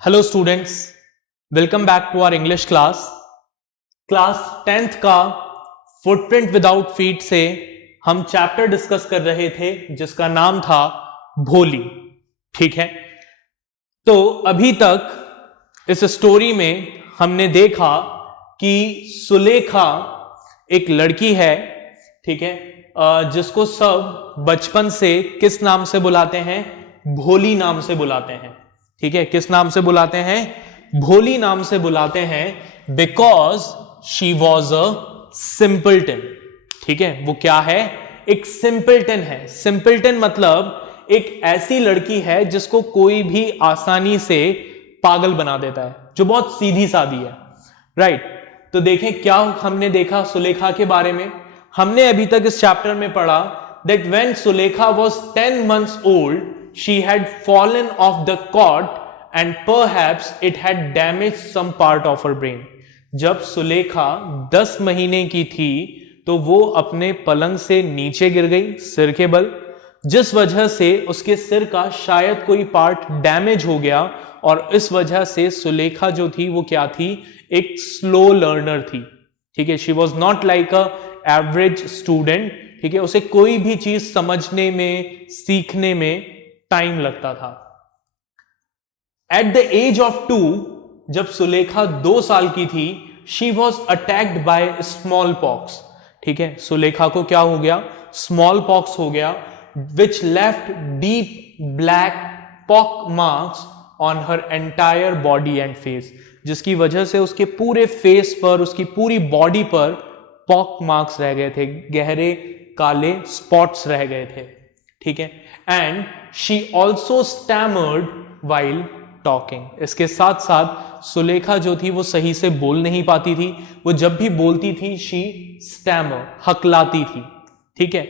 Hello students, welcome back to our English class 10th का footprint without feet से हम chapter discuss कर रहे थे जिसका नाम था भोली। ठीक है, तो अभी तक इस स्टोरी में हमने देखा कि सुलेखा एक लड़की है, ठीक है, जिसको सब बचपन से किस नाम से बुलाते हैं? भोली नाम से बुलाते हैं। ठीक है, किस नाम से बुलाते हैं? भोली नाम से बुलाते हैं, बिकॉज शी वॉज अ सिंपल्टन। ठीक है, वो क्या है? एक सिंपल्टन है। सिंपल्टन मतलब एक ऐसी लड़की है जिसको कोई भी आसानी से पागल बना देता है, जो बहुत सीधी सादी है। राइट, तो देखें क्या हमने देखा सुलेखा के बारे में। हमने अभी तक इस चैप्टर में पढ़ा that when Sulekha was 10 months old, she had fallen off the cot and perhaps it had damaged some part of her brain. जब सुलेखा 10 महीने की थी तो वो अपने पलंग से नीचे गिर गई सिर के बल, जिस वजह से उसके सिर का शायद कोई पार्ट डैमेज हो गया, और इस वजह से सुलेखा जो थी वो क्या थी? एक स्लो लर्नर थी। ठीक है, she was not like a average student. ठीक है, उसे कोई भी चीज समझने में, सीखने में टाइम लगता था। एट द एज ऑफ 2, जब सुलेखा 2 साल की थी, she was attacked by small pox. ठीक है, सुलेखा को क्या हो गया? स्मॉल पॉक्स हो गया, विच left deep black pock marks on her entire body and face, जिसकी वजह से उसके पूरे फेस पर, उसकी पूरी बॉडी पर पॉक मार्क्स रह गए थे, गहरे काले स्पॉट्स रह गए थे। ठीक है, and she also stammered while talking. इसके साथ साथ सुलेखा जो थी वो सही से बोल नहीं पाती थी। वो जब भी बोलती थी शी स्टैमर, हकलाती थी। ठीक है,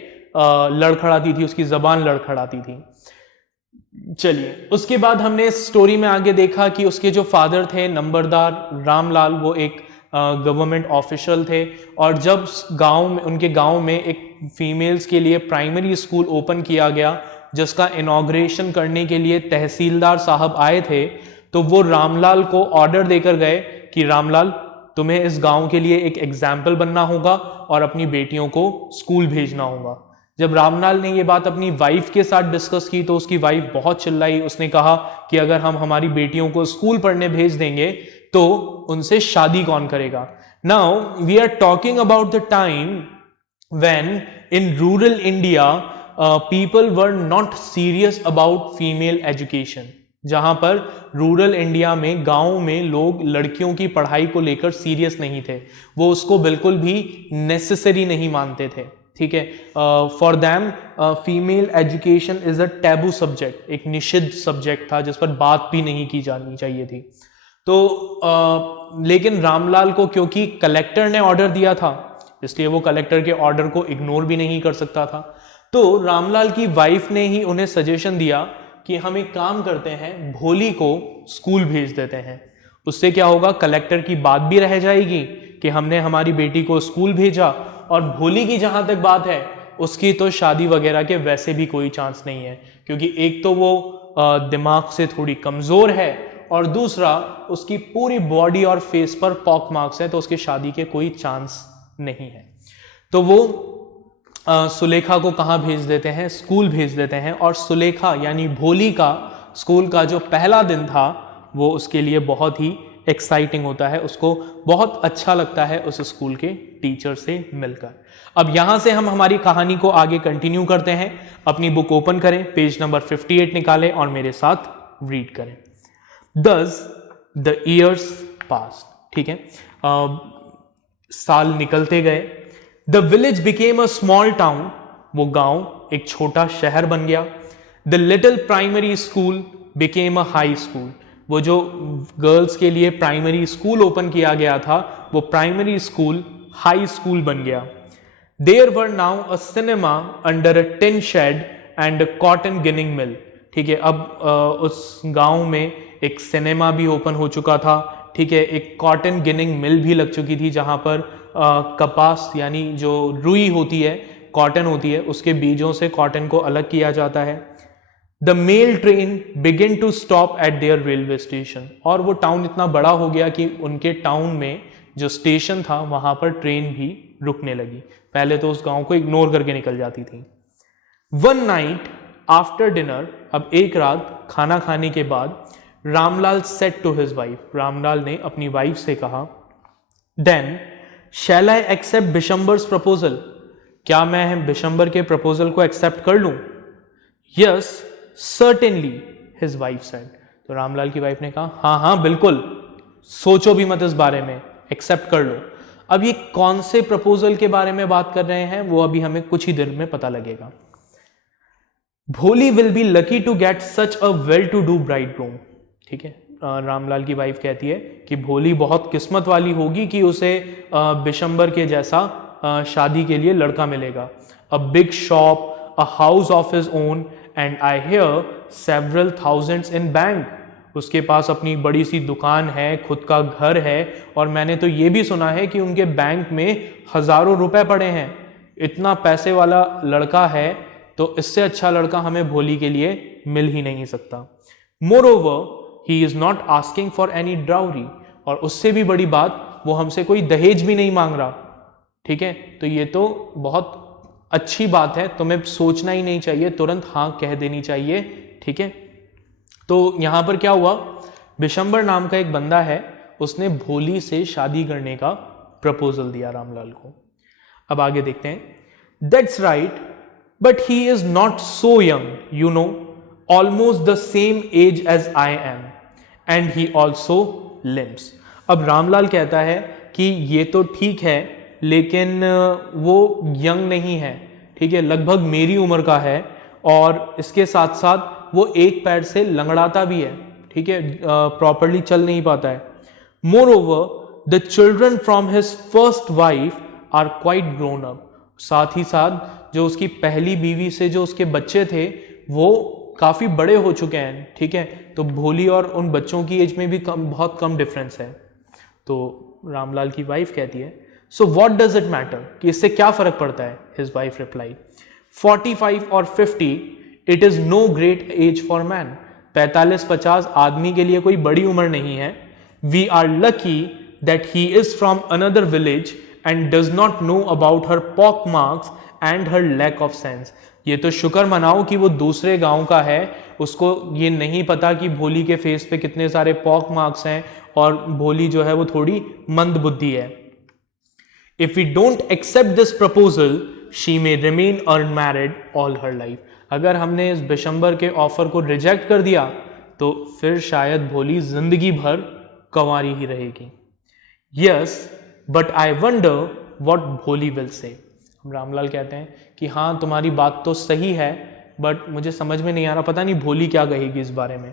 लड़खड़ाती थी, उसकी जबान लड़खड़ाती थी। चलिए, उसके बाद हमने इस स्टोरी में आगे देखा कि उसके जो फादर थे नंबरदार रामलाल, वो एक गवर्नमेंट ऑफिशियल थे, और जब गांव में, उनके गांव में एक फीमेल्स के लिए प्राइमरी स्कूल ओपन किया गया, जिसका इनॉग्रेशन करने के लिए तहसीलदार साहब आए थे, तो वो रामलाल को ऑर्डर देकर गए कि रामलाल, तुम्हें इस गांव के लिए एक एग्जाम्पल बनना होगा और अपनी बेटियों को स्कूल भेजना होगा। जब रामलाल ने ये बात अपनी वाइफ के साथ डिस्कस की तो उसकी वाइफ बहुत चिल्लाई। उसने कहा कि अगर हम हमारी बेटियों को स्कूल पढ़ने भेज देंगे तो उनसे शादी कौन करेगा? Now we are talking about the time when in rural India people were not serious about female education. जहां पर रूरल इंडिया में, गांव में लोग लड़कियों की पढ़ाई को लेकर सीरियस नहीं थे, वो उसको बिल्कुल भी नेसेसरी नहीं मानते थे। ठीक है, for them female education is a taboo subject, एक निषिद्ध सब्जेक्ट था जिस पर बात भी नहीं की जानी चाहिए थी। तो लेकिन रामलाल को क्योंकि कलेक्टर ने ऑर्डर दिया था, इसलिए वो कलेक्टर के ऑर्डर को इग्नोर भी नहीं कर सकता था। तो रामलाल की वाइफ ने ही उन्हें सजेशन दिया कि हम एक काम करते हैं, भोली को स्कूल भेज देते हैं। उससे क्या होगा? कलेक्टर की बात भी रह जाएगी कि हमने हमारी बेटी को स्कूल भेजा, और भोली की जहां तक बात है, उसकी तो शादी वगैरह के वैसे भी कोई चांस नहीं है, क्योंकि एक तो वो दिमाग से थोड़ी कमजोर है, और दूसरा उसकी पूरी बॉडी और फेस पर पॉक मार्क्स है, तो उसकी शादी के कोई चांस नहीं है। तो वो सुलेखा को कहाँ भेज देते हैं? स्कूल भेज देते हैं। और सुलेखा यानी भोली का स्कूल का जो पहला दिन था वो उसके लिए बहुत ही एक्साइटिंग होता है, उसको बहुत अच्छा लगता है उस स्कूल के टीचर से मिलकर। अब यहां से हम हमारी कहानी को आगे कंटिन्यू करते हैं। अपनी बुक ओपन करें, पेज नंबर 58 निकालें और मेरे साथ रीड करें। Thus the years passed. ठीक है, साल निकलते गए। The village became a small town. वो गांव एक छोटा शहर बन गया। The little primary school became a high school. वो जो गर्ल्स के लिए प्राइमरी स्कूल ओपन किया गया था, वो प्राइमरी स्कूल हाई स्कूल बन गया। There were now a cinema under a tin shed and a cotton ginning mill. ठीक है, अब उस गांव में एक सिनेमा भी ओपन हो चुका था। ठीक है, एक कॉटन गिनिंग मिल भी लग चुकी थी, जहां पर कपास यानी जो रुई होती है, कॉटन होती है, उसके बीजों से कॉटन को अलग किया जाता है। The mail train begin to stop at their railway station, और वो टाउन इतना बड़ा हो गया कि उनके टाउन में जो स्टेशन था वहां पर ट्रेन भी रुकने लगी। पहले तो उस गांव को इग्नोर करके निकल जाती थी। वन नाइट आफ्टर डिनर, अब एक रात खाना खाने के बाद, Ramlal said to his wife, Ramlal ने अपनी वाइफ से कहा, then shall I accept Bishambar's proposal, क्या मैं बिशंबर के प्रपोजल को एक्सेप्ट कर लूं? Yes certainly his wife said, तो रामलाल की वाइफ ने कहा हाँ हाँ बिल्कुल, सोचो भी मत इस बारे में, एक्सेप्ट कर लो। अब ये कौन से प्रपोजल के बारे में बात कर रहे हैं वो अभी हमें कुछ ही देर में पता लगेगा। Bholi will be lucky to get such a well to do bridegroom, ठीक है, रामलाल की वाइफ कहती है कि भोली बहुत किस्मत वाली होगी कि उसे बिशंबर के जैसा शादी के लिए लड़का मिलेगा। A big shop, a house of his own, and I hear several thousands in bank, उसके पास अपनी बड़ी सी दुकान है, खुद का घर है, और मैंने तो ये भी सुना है कि उनके बैंक में हजारों रुपए पड़े हैं। इतना पैसे वाला लड़का है तो इससे अच्छा लड़का हमें भोली के लिए मिल ही नहीं सकता। Moreover he is not asking for any dowry, और उससे भी बड़ी बात वो हमसे कोई दहेज भी नहीं मांग रहा, ठीक है, तो ये तो बहुत अच्छी बात है, तुम्हें सोचना ही नहीं चाहिए, तुरंत हाँ कह देनी चाहिए, ठीक है। तो यहां पर क्या हुआ, बिशंबर नाम का एक बंदा है, उसने भोली से शादी करने का प्रपोजल दिया रामलाल को। अब आगे देखते हैं। That's right, but he is not so young, you know, almost the same age as I am, and he also limps. अब रामलाल कहता है कि ये तो ठीक है लेकिन वो यंग नहीं है, ठीक है, लगभग मेरी उम्र का है, और इसके साथ साथ वो एक पैर से लंगड़ाता भी है, ठीक है, प्रॉपरली चल नहीं पाता है। Moreover the children from his first wife are quite grown up, साथ ही साथ जो उसकी पहली बीवी से जो उसके बच्चे थे वो काफी बड़े हो चुके हैं, ठीक है, तो भोली और उन बच्चों की एज में भी बहुत कम डिफरेंस है। तो रामलाल की वाइफ कहती है, so what does it matter, कि इससे क्या फर्क पड़ता है? हिज वाइफ रिप्लाई, 45 और 50 it is no great age for man, 45-50 आदमी के लिए कोई बड़ी उम्र नहीं है। We are lucky that he is from another village and does not know about her pock marks and her lack of sense, ये तो शुक्र मनाओ कि वो दूसरे गांव का है, उसको ये नहीं पता कि भोली के फेस पे कितने सारे पॉक मार्क्स हैं और भोली जो है वो थोड़ी मंद बुद्धि है। If we don't accept this proposal she may remain unmarried all her life, अगर हमने इस बिशंबर के ऑफर को रिजेक्ट कर दिया तो फिर शायद भोली जिंदगी भर कंवारी ही रहेगी। Yes but I wonder what भोली विल से, रामलाल कहते हैं कि हाँ तुम्हारी बात तो सही है, बट मुझे समझ में नहीं आ रहा, पता नहीं भोली क्या कहेगी इस बारे में।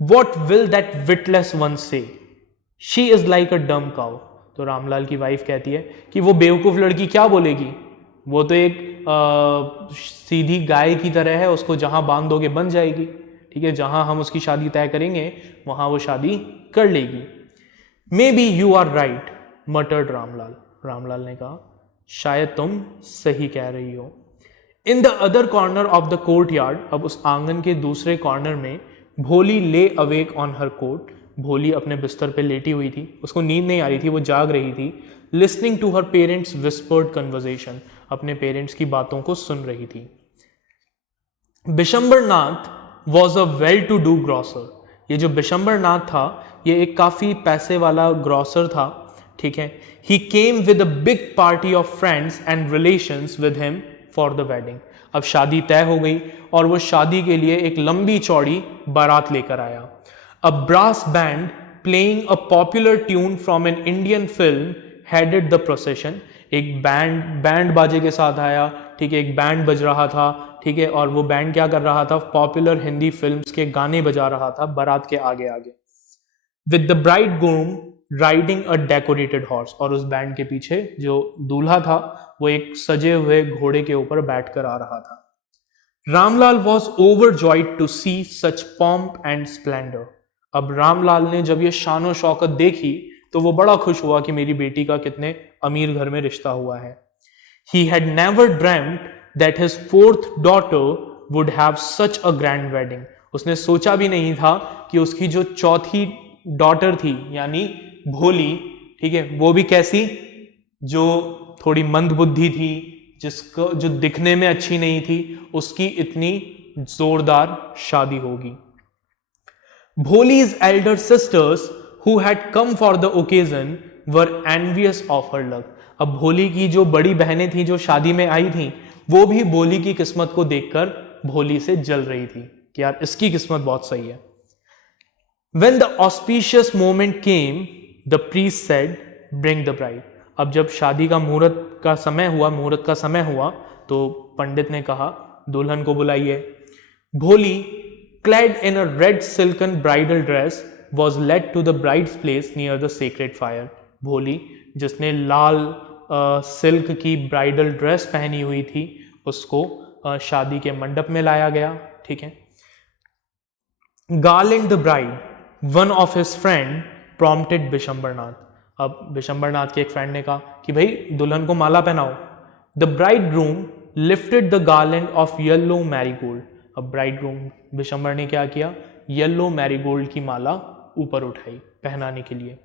What will that witless one say? She is like a dumb cow, तो रामलाल की वाइफ कहती है कि वो बेवकूफ लड़की क्या बोलेगी, वो तो एक सीधी गाय की तरह है, उसको जहां बांध दोगे बन जाएगी, ठीक है, जहां हम उसकी शादी तय करेंगे वहां वो शादी कर लेगी। Maybe you are right muttered Ramlal, Ramlal ने कहा शायद तुम सही कह रही हो। In the other corner of the courtyard, अब उस आंगन के दूसरे कॉर्नर में भोली ले अवेक ऑन हर कोट, भोली अपने बिस्तर पे लेटी हुई थी, उसको नींद नहीं आ रही थी, वो जाग रही थी। Listening to her parents whispered conversation, अपने पेरेंट्स की बातों को सुन रही थी। Bishambar Nath was a well to do grocer, ये जो बिशंबर नाथ था ये एक काफी पैसे वाला ग्रॉसर था, ठीक है। He came with a big party of friends and relations with him for the wedding, अब शादी तय हो गई और वो शादी के लिए एक लंबी चौड़ी बारात लेकर आया। A brass band playing a popular tune from an Indian film headed the procession, एक बैंड बाजे के साथ आया, ठीक है, एक बैंड बज रहा था, ठीक है, और वो बैंड क्या कर रहा था, पॉपुलर हिंदी फिल्म्स के गाने बजा रहा था बारात के आगे आगे। With the bride groom riding a decorated horse, और उस बैंड के पीछे जो दूल्हा था वो एक सजे हुए घोड़े के ऊपर बैठकर आ रहा था। Ramlal was overjoyed to see such pomp and splendour, अब रामलाल ने जब ये शानो शौकत देखी तो वो बड़ा खुश हुआ कि मेरी बेटी का कितने अमीर घर में रिश्ता हुआ है। He had never dreamt that his fourth daughter would have such a grand wedding. उसने सोचा भी नहीं था कि उसकी जो चौथी डॉटर थी यानी भोली, ठीक है, वो भी कैसी, जो थोड़ी मंदबुद्धि थी, जिसको जो दिखने में अच्छी नहीं थी, उसकी इतनी जोरदार शादी होगी। Bholi's Elder sisters who had come for the occasion were envious of her luck. अब भोली की जो बड़ी बहनें थी जो शादी में आई थी, वो भी भोली की किस्मत को देखकर भोली से जल रही थी कि यार इसकी किस्मत बहुत सही है। When the auspicious moment came, the priest said, "Bring the bride." अब जब शादी का मुहूर्त का समय हुआ, तो पंडित ने कहा दुल्हन को बुलाइए। भोली, clad in a red silken bridal dress, was led to the bride's place near the sacred fire. भोली, जिसने लाल सिल्क की ब्राइडल ड्रेस पहनी हुई थी, उसको शादी के मंडप में लाया गया, ठीक है। Garland the bride, one of his friend prompted बिशंबरनाथ। अब बिशंबरनाथ के एक फ्रेंड ने कहा कि भाई दुल्हन को माला पहनाओ। The bridegroom lifted the garland of yellow marigold। अब bridegroom बिशंबर ने क्या किया, येलो मैरीगोल्ड की माला ऊपर उठाई पहनाने के लिए।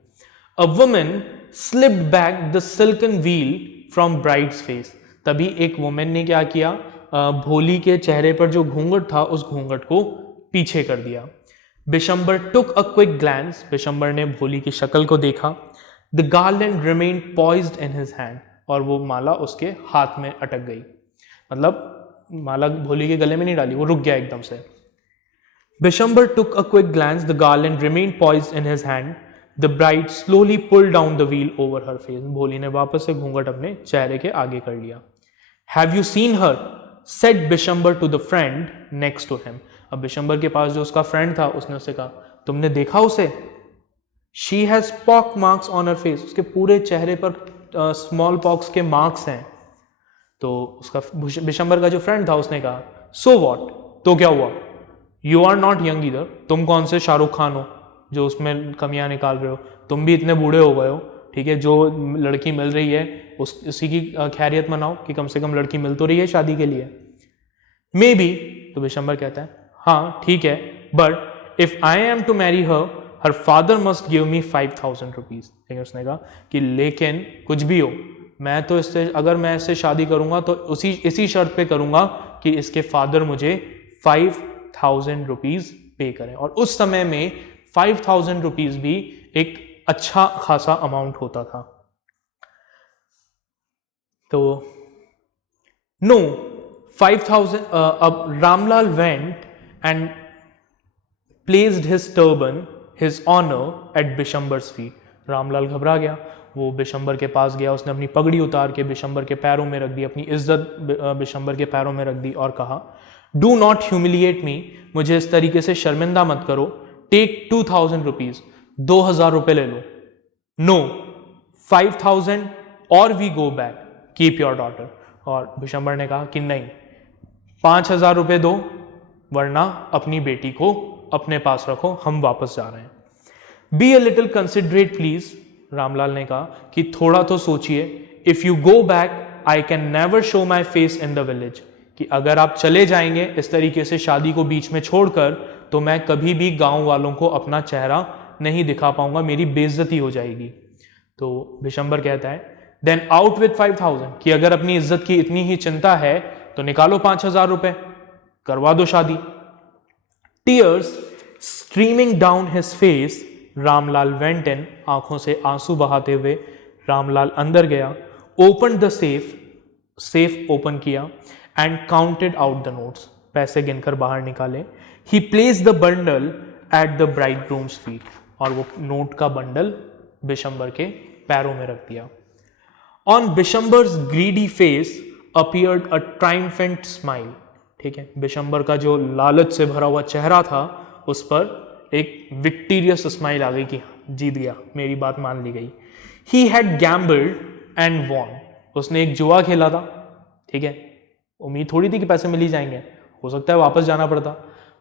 A woman slipped back the silken veil from bride's face। तभी एक वुमेन ने क्या किया, भोली के चेहरे पर जो घूंघट था उस घूंघट को पीछे कर दिया। Bishambar took a quick glance। Bishambar ने भोली की शक्ल को देखा। The garland remained poised in his hand। और वो माला उसके हाथ में अटक गई, मतलब माला भोली के गले में नहीं डाली, वो रुक गया एकदम से। Bishamber took a quick glance. The garland remained poised in his hand. The bride slowly pulled down the veil over her face। भोली ने वापस से घूंघट अपने चेहरे के आगे कर लिया। Have you seen her? Said Bishamber to the friend next to him। अब बिशंबर के पास जो उसका फ्रेंड था, उसने उससे कहा तुमने देखा उसे? She has pock marks on her face। उसके पूरे चेहरे पर स्मॉल पॉक्स के मार्क्स हैं। तो उसका बिशंबर का जो फ्रेंड था उसने कहा So what? तो क्या हुआ? You are not young either। तुम कौन से शाहरुख खान हो जो उसमें कमियां निकाल रहे हो? तुम भी इतने बूढ़े हो गए हो, ठीक है। जो लड़की मिल रही है उसी की खैरियत मनाओ कि कम से कम लड़की मिल तो रही है शादी के लिए। मे बी, तो बिशंबर कहता है हाँ ठीक है, but if I am to marry her father must give me 5000 rupees. उसने कहा कि लेकिन कुछ भी हो, मैं तो इससे, अगर मैं इससे शादी करूंगा तो इसी शर्त पे करूंगा कि इसके फादर मुझे 5000 रुपीज पे करें। और उस समय में 5000 रुपीज भी एक अच्छा खासा अमाउंट होता था। तो नो 5000। अब Ramlal went and placed his turban his honour at Bishambar's feet. Ramlal घबरा गया, वो बिशंबर के पास गया, उसने अपनी पगड़ी उतार के बिशंबर के पैरों में रख दी, अपनी इज्जत बिशंबर के पैरों में रख दी और कहा डू नॉट ह्यूमिलिएट मी। मुझे इस तरीके से शर्मिंदा मत करो। टेक 2000 रुपीज, 2000 रुपए ले लो। नो 5000 और we go back, keep your daughter. और बिशंबर ने कहा कि नहीं, 5000 रुपए दो वरना अपनी बेटी को अपने पास रखो, हम वापस जा रहे हैं। Be a little considerate please. Ramlal ने कहा कि थोड़ा तो सोचिए। If you go back I can never show my face in the village. कि अगर आप चले जाएंगे इस तरीके से शादी को बीच में छोड़कर, तो मैं कभी भी गांव वालों को अपना चेहरा नहीं दिखा पाऊंगा, मेरी बेइज्जती हो जाएगी। तो बिशंबर कहता है देन आउट विथ 5000। कि अगर अपनी इज्जत की इतनी ही चिंता है तो निकालो 5000 रुपए, करवा दो शादी। Tears streaming down his face, Ramlal went in. आंखों से आंसू बहाते हुए रामलाल अंदर गया। Open the safe, safe open किया and counted out the notes. पैसे गिनकर बाहर निकाले। He place the bundle at the bridegroom's feet. और वो नोट का बंडल बिशंबर के पैरों में रख दिया। On Bishambar's greedy face appeared a triumphant smile. ठीक है, बिशंबर का जो लालच से भरा हुआ चेहरा था उस पर एक विक्टोरियस स्माइल आ गई कि जीत गया, मेरी बात मान ली गई। He had gambled and won. उसने एक जुआ खेला था, ठीक है, उम्मीद थोड़ी थी कि पैसे मिल ही जाएंगे, हो सकता है वापस जाना पड़ता,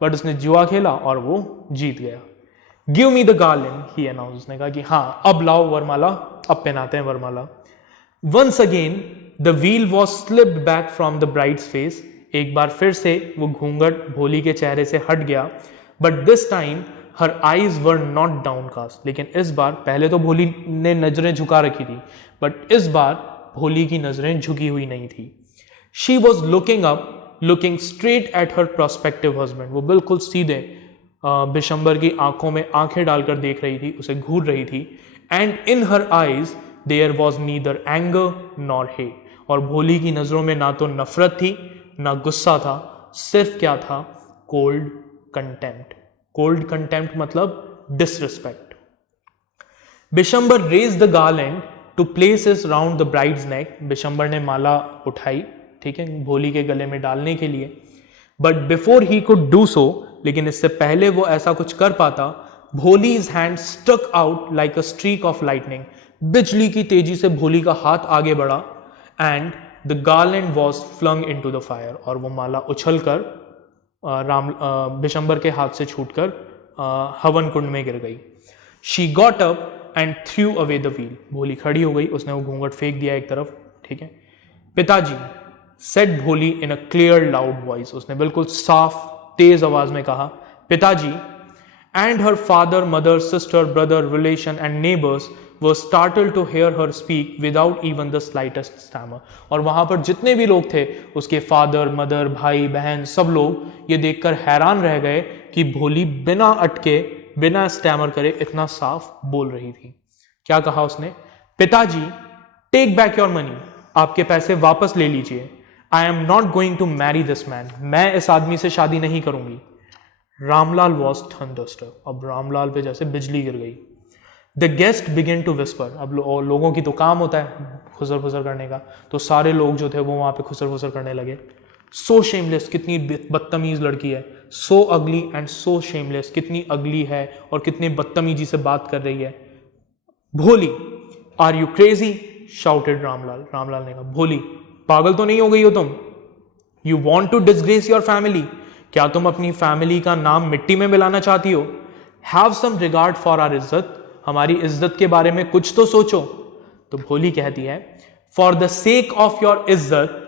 बट उसने जुआ खेला और वो जीत गया। Give me the garland, he announce. उसने कहा कि हाँ अब लाओ वरमाला, अब पहनाते हैं वरमाला। Once again the veil was slipped back from the bride's face एक बार फिर से वो घूंघट भोली के चेहरे से हट गया, but this time her eyes were not downcast. लेकिन इस बार, पहले तो भोली ने नजरें झुका रखी थी, बट इस बार भोली की नजरें झुकी हुई नहीं थी। She was looking up, looking straight at her prospective husband. वो बिल्कुल सीधे बिशंबर की आंखों में आंखें डालकर देख रही थी, उसे घूर रही थी। And in her eyes there was neither anger nor hate. और भोली की नजरों में ना तो नफरत थी ना गुस्सा था, सिर्फ क्या था? Cold contempt. कोल्ड कंटेम्प्ट मतलब disrespect. Bishambar raise the garland to place is round the bride's neck. Bishambar ने माला उठाई, ठीक है, भोली के गले में डालने के लिए। But before he could do so, लेकिन इससे पहले वो ऐसा कुछ कर पाता, Bholi's hand struck out like a streak of lightning. बिजली की तेजी से भोली का हाथ आगे बढ़ा and the garland was flung into the fire. और वो माला उछलकर बिशंबर के हाथ से छूटकर हवन कुंड में गिर गई। She got up and through away the wheel. भोली खड़ी हो गई, उसने वो घूंघट फेंक दिया एक तरफ, ठीक है। पिताजी, सेड भोली इन अ क्लियर लाउड वॉइस। उसने बिल्कुल साफ तेज आवाज में कहा, पिताजी। And her father, mother, sister, brother, relation and neighbours were startled to hear her speak without even the slightest stammer। और वहां पर जितने भी लोग थे, उसके फादर, मदर, भाई, बहन, सब लोग ये देखकर हैरान रह गए कि भोली बिना अटके, बिना स्टैमर करे इतना साफ बोल रही थी। क्या कहा उसने? पिताजी, टेक बैक योर मनी। आपके पैसे वापस ले लीजिए। I am not going to marry this man. मैं इस आदमी से शादी नहीं करूंगी। Ramlal was thunderstruck. अब रामलाल पे जैसे बिजली गिर गई। The guest begin to whisper. अब लोगों की तो काम होता है खुसर फुसर करने का, तो सारे लोग जो थे वो वहां पे खुसर फुसर करने लगे। सो शेमलेस, कितनी बदतमीज लड़की है। सो अगली एंड सो शेमलेस, कितनी अगली है और कितनी बदतमीजी से बात कर रही है। Bholi, are you crazy? Shouted Ramlal. Ramlal ने कहा, भोली, पागल तो नहीं हो गई हो तुम? You want to disgrace your family? क्या तुम अपनी फैमिली का नाम मिट्टी में मिलाना चाहती हो? Have some regard for our इज्जत। हमारी इज्जत के बारे में कुछ तो सोचो। तो भोली कहती है, for the sake of your izzat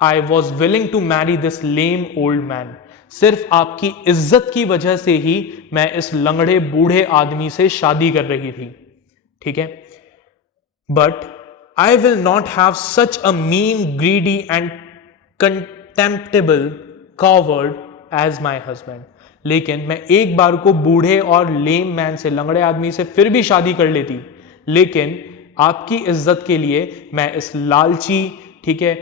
I was willing to marry this lame old man. सिर्फ आपकी इज्जत की वजह से ही मैं इस लंगड़े बूढ़े आदमी से शादी कर रही थी, ठीक है। But I will not have such a mean, greedy and contemptible coward as my husband. लेकिन मैं एक बार को बूढ़े और लेम मैन से, लंगड़े आदमी से फिर भी शादी कर लेती, लेकिन आपकी इज्जत के लिए मैं इस लालची, ठीक है,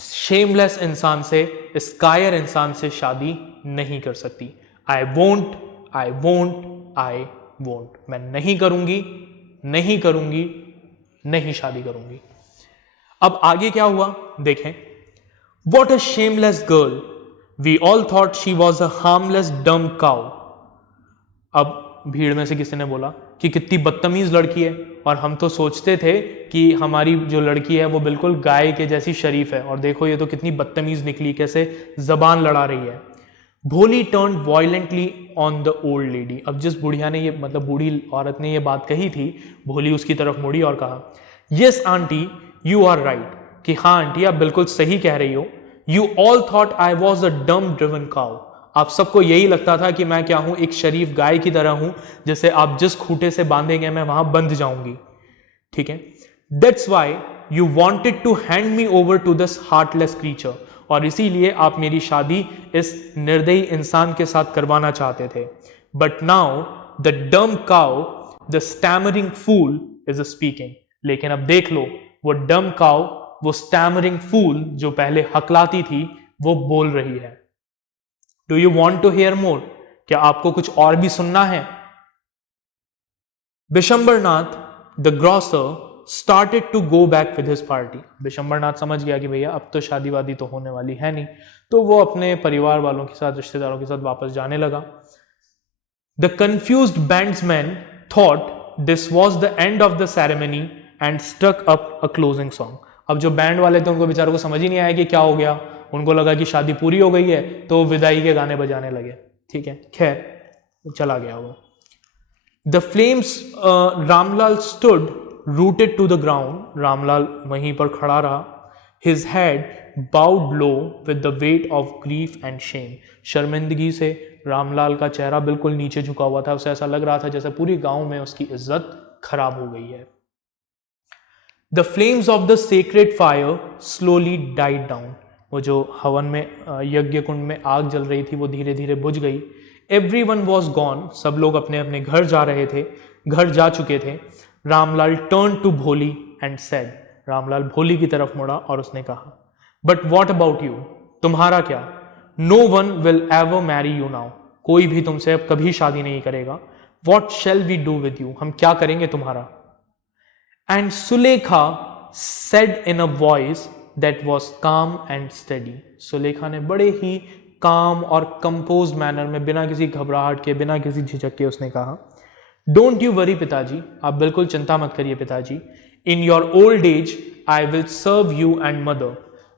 शेमलेस इंसान से, इस कायर इंसान से शादी नहीं कर सकती। I won't, I won't, I won't. मैं नहीं करूंगी, नहीं करूंगी, नहीं शादी करूंगी। अब आगे क्या हुआ देखें। What a shameless girl, we all thought she was a harmless dumb cow. अब भीड़ में से किसी ने बोला कि कितनी बदतमीज लड़की है, और हम तो सोचते थे कि हमारी जो लड़की है वो बिल्कुल गाय के जैसी शरीफ है, और देखो ये तो कितनी बदतमीज निकली, कैसे जबान लड़ा रही है। भोली turn violently on the old lady. अब जिस बुढ़िया ने ये, मतलब बूढ़ी औरत ने ये बात कही थी, भोली उसकी तरफ मुड़ी और कहा, yes aunty, you are right. कि हाँ आंटी, आप बिल्कुल सही कह रही हो। You all thought I was a dumb driven cow. आप सबको यही लगता था कि मैं क्या हूं, एक शरीफ गाय की तरह हूं, जैसे आप जिस खूंटे से बांधेंगे मैं वहां बंध जाऊंगी, ठीक है। That's why you wanted to hand me over to this heartless creature. और इसीलिए आप मेरी शादी इस निर्दयी इंसान के साथ करवाना चाहते थे। But now the dumb cow, the stammering fool is speaking. लेकिन अब देख लो, वो डम काउ, वो स्टैमरिंग फूल जो पहले हकलाती थी, वो बोल रही है। Do you want to hear more? क्या आपको कुछ और भी सुनना है? Bishambarnath the grocer started to go back with his party. Bishambarnath समझ गया कि भैया अब तो शादी वादी तो होने वाली है नहीं, तो वो अपने परिवार वालों के साथ, रिश्तेदारों के साथ वापस जाने लगा। The confused bandsman thought this was the end of the ceremony and struck up a closing song. अब जो बैंड वाले थे उनको बेचारों को समझ ही नहीं आया कि क्या हो गया, उनको लगा कि शादी पूरी हो गई है, तो विदाई के गाने बजाने लगे, ठीक है। खैर चला गया वो। The flames, Ramlal stood rooted to the ground. Ramlal वहीं पर खड़ा रहा। His head bowed low with the weight of grief and shame. शर्मिंदगी से रामलाल का चेहरा बिल्कुल नीचे झुका हुआ था. उसे ऐसा लग रहा था जैसे पूरी गांव में उसकी इज्जत खराब हो गई है. The flames of the sacred fire slowly died down. वो जो हवन में यज्ञ कुंड में आग जल रही थी वो धीरे धीरे बुझ गई. Everyone was gone. सब लोग अपने अपने घर जा रहे थे, घर जा चुके थे. रामलाल turned to भोली and said, रामलाल भोली की तरफ मुड़ा और उसने कहा, But what about you? तुम्हारा क्या? No one will ever marry you now. कोई भी तुमसे अब कभी शादी नहीं करेगा. What shall we do with you? हम क्या करेंगे तुम्हारा? And Sulekha said in a voice that was calm and steady. Sulekha ने बड़े ही काम और कंपोज मैनर में, बिना किसी घबराहट के, बिना किसी झिझक के उसने कहा, डोंट यू वरी पिताजी, आप बिल्कुल चिंता मत करिए पिताजी. In your old age I will serve you and mother.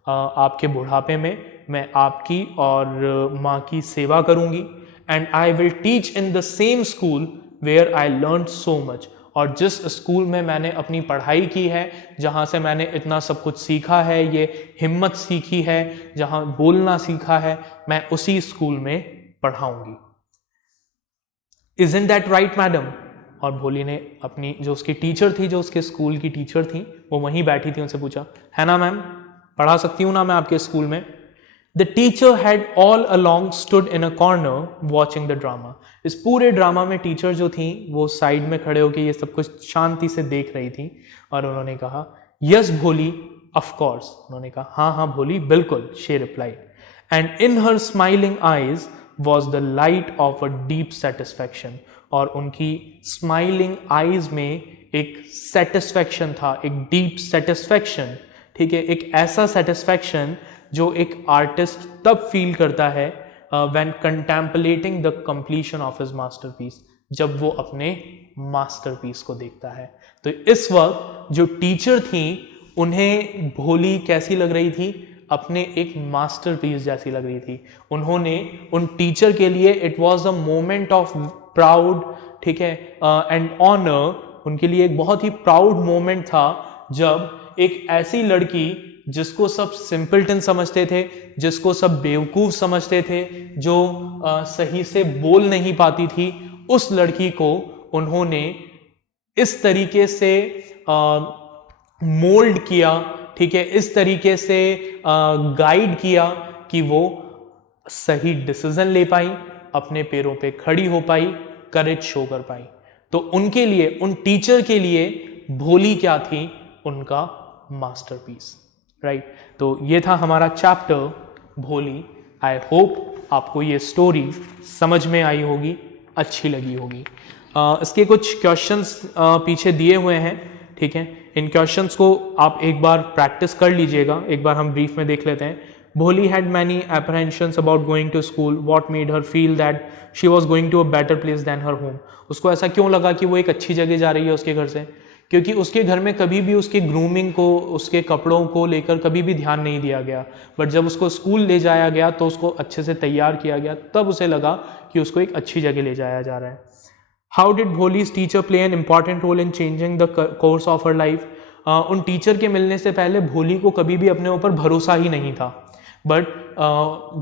आपके बुढ़ापे में मैं आपकी और माँ की सेवा करूंगी. And I will teach in the same school where I learn so much. और जिस स्कूल में मैंने अपनी पढ़ाई की है, जहाँ से मैंने इतना सब कुछ सीखा है, ये हिम्मत सीखी है, जहाँ बोलना सीखा है, मैं उसी स्कूल में पढ़ाऊंगी. Isn't that right, madam? और भोली ने अपनी जो उसकी टीचर थी, जो उसके स्कूल की टीचर थी, वो वहीं बैठी थी, उनसे पूछा, है ना मैम, पढ़ा सकती हूँ ना मैं आपके स्कूल में? The teacher had all along stood in a corner watching the drama. इस पूरे ड्रामा में टीचर जो थी वो साइड में खड़े होकर ये सब कुछ शांति से देख रही थी. और उन्होंने कहा, यस भोली, ऑफ कोर्स. उन्होंने कहा, हाँ हाँ भोली, बिल्कुल. She replied. And in her smiling eyes was the light of a deep satisfaction. और उनकी स्माइलिंग आईज में एक सेटिस्फैक्शन था, एक डीप सेटिस्फैक्शन. ठीक है, एक ऐसा सेटिस्फैक्शन जो एक आर्टिस्ट तब फील करता है when contemplating the completion of his masterpiece, जब वो अपने मास्टरपीस को देखता है. तो इस वक्त जो टीचर थी उन्हें भोली कैसी लग रही थी? अपने एक मास्टरपीस जैसी लग रही थी. उन्होंने उन टीचर के लिए it was a moment of proud, ठीक है, एंड ऑनर. उनके लिए एक बहुत ही प्राउड मोमेंट था जब एक ऐसी लड़की जिसको सब सिंपलटन समझते थे, जिसको सब बेवकूफ समझते थे, जो सही से बोल नहीं पाती थी, उस लड़की को उन्होंने इस तरीके से मोल्ड किया, ठीक है, इस तरीके से गाइड किया कि वो सही डिसीजन ले पाई, अपने पैरों पे खड़ी हो पाई, करेज शो कर पाई. तो उनके लिए, उन टीचर के लिए भोली क्या थी? उनका मास्टरपीस. राइट. तो ये था हमारा चैप्टर भोली. आई होप आपको ये स्टोरी समझ में आई होगी, अच्छी लगी होगी. इसके कुछ क्वेश्चंस पीछे दिए हुए हैं, ठीक है. इन क्वेश्चंस को आप एक बार प्रैक्टिस कर लीजिएगा. एक बार हम ब्रीफ में देख लेते हैं. Bholi had many apprehensions about going to school. What made her feel that she was going to a better place than her home. उसको ऐसा क्यों लगा कि वो एक अच्छी जगह जा रही है उसके घर से? क्योंकि उसके घर में कभी भी उसके ग्रूमिंग को, उसके कपड़ों को लेकर कभी भी ध्यान नहीं दिया गया. बट जब उसको स्कूल ले जाया गया तो उसको अच्छे से तैयार किया गया, तब उसे लगा कि उसको एक अच्छी जगह ले जाया जा रहा है. How did Bholi's teacher play an important role in changing the course of her life. उन टीचर के मिलने से पहले भोली को कभी भी अपने ऊपर भरोसा ही नहीं था. बट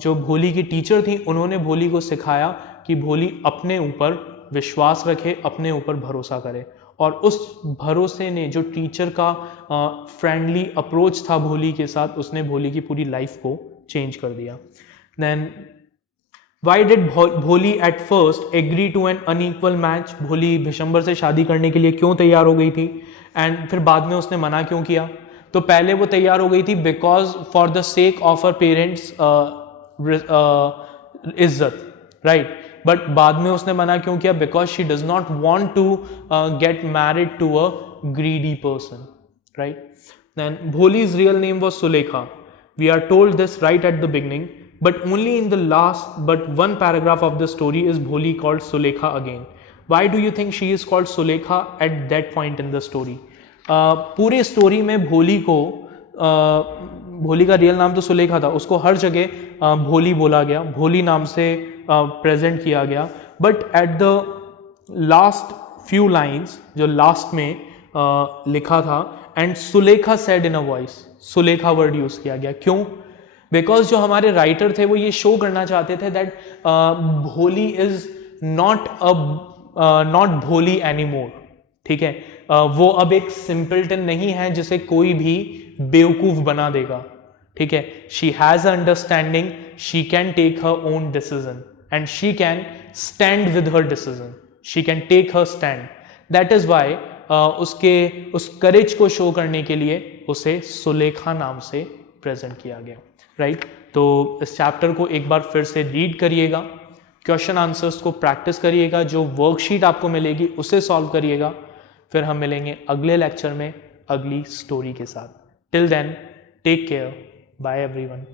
जो भोली की टीचर थी उन्होंने भोली को सिखाया कि भोली अपने ऊपर विश्वास रखे, अपने ऊपर भरोसा करे. और उस भरोसे ने, जो टीचर का फ्रेंडली अप्रोच था भोली के साथ, उसने भोली की पूरी लाइफ को चेंज कर दिया. Then why did Bholi at first agree to an unequal match. Bholi Bishambar से शादी करने के लिए क्यों तैयार हो गई थी? एंड फिर बाद में उसने मना क्यों किया? तो पहले वो तैयार हो गई थी because for the sake of her parents इज्जत, राइट. बट बाद में उसने मना क्यों किया? Because she does not want to get married to a greedy person, right. Then Bholi's real name was Sulekha. We are told this right at the beginning, but only in the last but one paragraph of the story is Bholi called Sulekha again. Why do you think she is called Sulekha at that point in the story? पूरे story में भोली को, भोली का real नाम तो सुलेखा था, उसको हर जगह भोली बोला गया, भोली नाम से प्रेजेंट किया गया. But at the last few lines, जो लास्ट में लिखा था। And Sulekha said in a voice, Sulekha word use किया गया, क्यों? बिकॉज जो हमारे राइटर थे वो ये शो करना चाहते थे दैट भोली इज नॉट भोली एनीमोर, ठीक है? वो अब एक सिंपलटन नहीं है जिसे कोई भी बेवकूफ बना देगा, ठीक है? She has understanding, she can take her own decision and she can stand with her decision, she can take her stand. That is why उस करेज को शो करने के लिए उसे सुलेखा नाम से प्रेजेंट किया गया, राइट? तो इस चैप्टर को एक बार फिर से रीड करिएगा, क्वेश्चन आंसर्स को प्रैक्टिस करिएगा, जो वर्कशीट आपको मिलेगी उसे सॉल्व करिएगा। फिर हम मिलेंगे अगले लेक्चर में अगली स्टोरी के साथ। Till then take care, bye everyone.